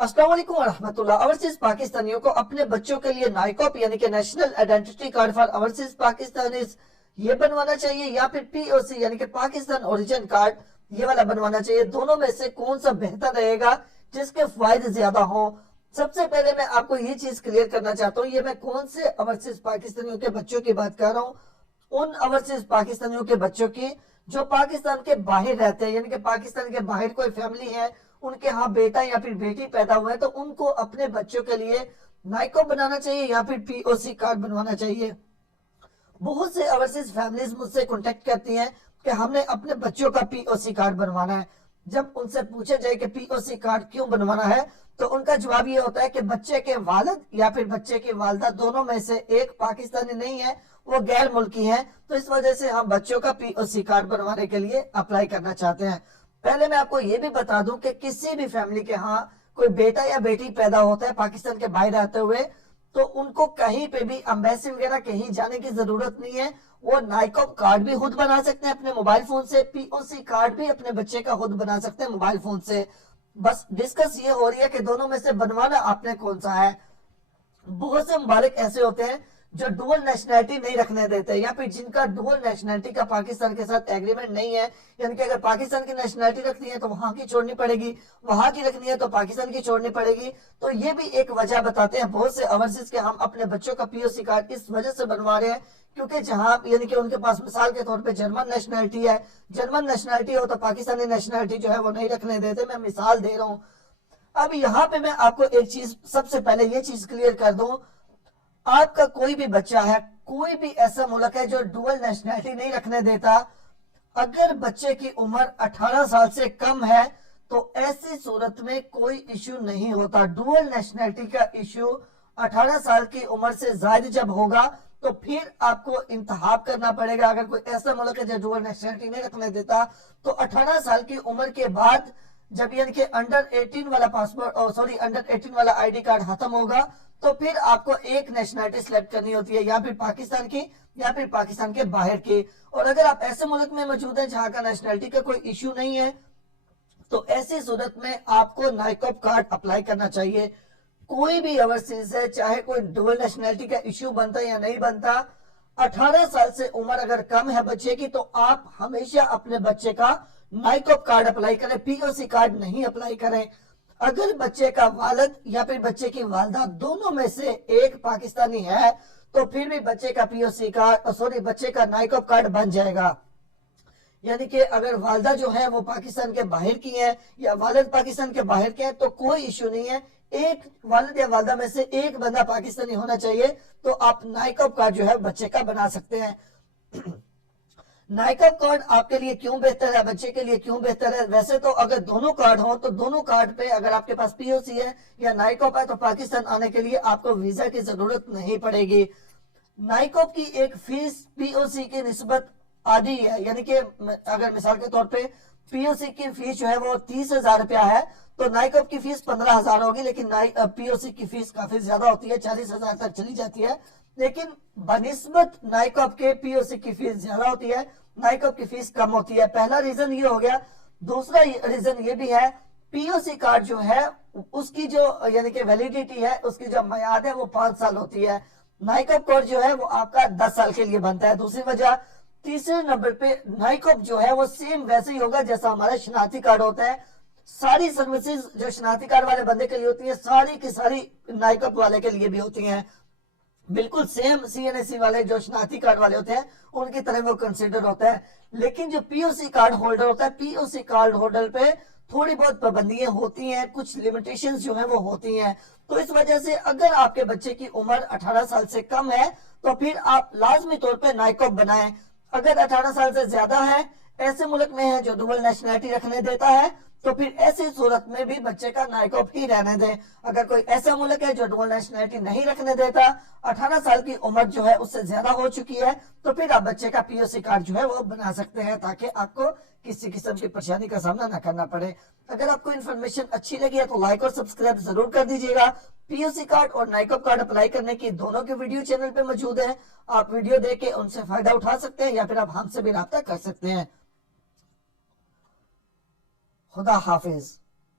अस्सलाम वालेकुम वरहमतुल्लाह। ओवरसीज पाकिस्तानियों को अपने बच्चों के लिए नाइकॉप यानी कि national identity card for overseas Pakistanis ये बनवाना चाहिए या फिर पीओसी यानी कि पाकिस्तान ओरिजिन कार्ड ये वाला बनवाना चाहिए। दोनों में से कौन सा बेहतर रहेगा, जिसके फायदे ज्यादा हो? सबसे पहले मैं आपको ये चीज क्लियर करना चाहता हूँ, ये मैं कौन से ओवरसीज पाकिस्तानियों के बच्चों की बात कर रहा हूँ। उन ओवरसीज पाकिस्तानियों के बच्चों की जो पाकिस्तान के बाहर रहते हैं, यानी कि पाकिस्तान के बाहर कोई फैमिली है, उनके यहाँ बेटा या फिर बेटी पैदा हुआ है, तो उनको अपने बच्चों के लिए नाइकॉप बनाना चाहिए या फिर पीओसी कार्ड बनवाना चाहिए। बहुत से ओवरसीज फैमिलीज मुझसे कांटेक्ट करती हैं कि हमने अपने बच्चों का पीओसी कार्ड बनवाना है। जब उनसे पूछा जाए कि पीओसी कार्ड क्यों बनवाना है, तो उनका जवाब ये होता है कि बच्चे के वालिद या फिर बच्चे की वालदा दोनों में से एक पाकिस्तानी नहीं है, वो गैर मुल्की है, तो इस वजह से हम बच्चों का पीओसी कार्ड बनवाने के लिए अप्लाई करना चाहते हैं। पहले मैं आपको ये भी बता दूं कि किसी भी फैमिली के यहाँ कोई बेटा या बेटी पैदा होता है पाकिस्तान के बाहर रहते हुए, तो उनको कहीं पे भी एम्बेसी वगैरह कहीं जाने की जरूरत नहीं है। वो नाइकॉप कार्ड भी खुद बना सकते हैं अपने मोबाइल फोन से, पीओसी कार्ड भी अपने बच्चे का खुद बना सकते हैं मोबाइल फोन से। बस डिस्कस ये हो रही है कि दोनों में से बनवाना आपने कौन सा है। बहुत से मुबालिक ऐसे होते हैं जो डुअल नेशनैलिटी नहीं रखने देते, या फिर जिनका डुअल नेशनैलिटी का पाकिस्तान के साथ एग्रीमेंट नहीं है, यानी कि अगर पाकिस्तान की नेशनैलिटी रखनी है तो वहां की छोड़नी पड़ेगी, वहां की रखनी है तो पाकिस्तान की छोड़नी पड़ेगी। तो ये भी एक वजह बताते हैं बहुत से ओवरसीज के हम अपने बच्चों का पीओसी कार्ड इस वजह से बनवा रहे हैं क्योंकि जहां यानी कि उनके पास मिसाल के तौर पे जर्मन नेशनैलिटी है, जर्मन नेशनैलिटी हो तो पाकिस्तानी नेशनैलिटी जो है वो नहीं रखने देते। मैं मिसाल दे रहा हूँ। अब यहाँ पे मैं आपको एक चीज सबसे पहले ये चीज क्लियर कर दूं, आपका कोई भी बच्चा है, कोई भी ऐसा मुल्क है जो डुअल नेशनैलिटी नहीं रखने देता, अगर बच्चे की उम्र 18 साल से कम है तो ऐसी सूरत में कोई इश्यू नहीं होता। डुअल नेशनैलिटी का इश्यू 18 साल की उम्र से ज्यादा जब होगा तो फिर आपको इंतखाब करना पड़ेगा। अगर कोई ऐसा मुल्क है जो डुअल नेशनैलिटी नहीं रखने देता, तो 18 साल की उम्र के बाद जब यानी कि अंडर 18 वाला पासपोर्ट अंडर 18 वाला आईडी कार्ड खत्म होगा, तो फिर आपको एक नेशनैलिटी सिलेक्ट करनी होती है, या फिर पाकिस्तान की या फिर पाकिस्तान के बाहर की। और अगर आप ऐसे मुल्क में मौजूद हैं जहां का नेशनैलिटी का कोई इश्यू नहीं है, तो ऐसी सूरत में आपको नाइकॉप कार्ड अप्लाई करना चाहिए। कोई भी ओवरसीज है, चाहे कोई डुअल नेशनैलिटी का इश्यू बनता है या नहीं बनता, 18 साल से उम्र अगर कम है बच्चे की, तो आप हमेशा अपने बच्चे का नाइकॉप कार्ड अप्लाई करें, पीओसी कार्ड नहीं अप्लाई करें। अगर बच्चे का वालिद या फिर बच्चे की वालदा दोनों में से एक पाकिस्तानी है, तो फिर भी बच्चे का पीओसी कार्ड बच्चे का नाइकॉप कार्ड बन जाएगा। यानी कि अगर वालदा जो है वो पाकिस्तान के बाहर की है या वालिद पाकिस्तान के बाहर के हैं, तो कोई इश्यू नहीं है। एक वालिद या वालदा में से एक बंदा पाकिस्तानी होना चाहिए, तो आप नाइकॉप कार्ड जो है बच्चे का बना सकते हैं। नाइकॉप कार्ड आपके लिए क्यों बेहतर है, बच्चे के लिए क्यों बेहतर है? वैसे तो अगर दोनों कार्ड हो तो दोनों कार्ड पे अगर आपके पास पीओसी है या नाइकॉप है, तो पाकिस्तान आने के लिए आपको वीजा की जरूरत नहीं पड़ेगी। नाइकॉप की एक फीस पीओसी की निस्बत आधी है, यानी कि अगर मिसाल के तौर पे पीओसी की फीस जो है वो 30,000 रुपया है, तो नाइकॉप की फीस 15,000 होगी, लेकिन पीओसी की फीस काफी ज्यादा होती है, 40,000 तक चली जाती है। लेकिन बनिस्बत नाइकॉप के पीओसी की फीस ज्यादा होती है, नाइकॉप की फीस कम होती है। पहला रीजन ये हो गया। दूसरा रीजन ये भी है, पीओसी कार्ड जो है उसकी जो यानी कि वैलिडिटी है, उसकी जो मियाद है वो 5 साल होती है। नाइकॉप कार्ड जो है वो आपका 10 साल के लिए बनता है। दूसरी वजह, तीसरे नंबर पे नाइकॉप जो है वो सेम वैसे ही होगा जैसा हमारा शनाख्ती कार्ड होता है। सारी सर्विसेज जो शनाख्ती कार्ड वाले बंदे के लिए होती है, सारी की सारी नाइकॉप वाले के लिए भी होती हैं। बिल्कुल सेम सीएनएससी वाले जो शनाख्ती कार्ड वाले होते हैं उनकी तरह वो कंसिडर होता है। लेकिन जो पीओसी कार्ड होल्डर होता है, पीओसी कार्ड होल्डर पे थोड़ी बहुत पाबंदियां होती हैं, कुछ लिमिटेशंस जो है वो होती हैं। तो इस वजह से अगर आपके बच्चे की उम्र 18 साल से कम है, तो फिर आप लाजमी तौर पे नाइकॉप बनाएं। अगर 18 साल से ज्यादा है, ऐसे मुल्क में है जो डुअल नेशनैलिटी रखने देता है, तो फिर ऐसी सूरत में भी बच्चे का नाइकॉप ही रहने दें। अगर कोई ऐसा मुल्क है जो डुअल नेशनैलिटी नहीं रखने देता, 18 साल की उम्र जो है उससे ज्यादा हो चुकी है, तो फिर आप बच्चे का पीओसी कार्ड जो है वो बना सकते हैं, ताकि आपको किसी किस्म की परेशानी का सामना न करना पड़े। अगर आपको इन्फॉर्मेशन अच्छी लगी है तो लाइक और सब्सक्राइब जरूर कर दीजिएगा। पीओसी कार्ड और नाइकॉप कार्ड अप्लाई करने की दोनों के वीडियो चैनल पे मौजूद है, आप वीडियो देख के उनसे फायदा उठा सकते हैं या फिर आप हमसे भी राब्ता कर सकते हैं। खुदा हाफिज।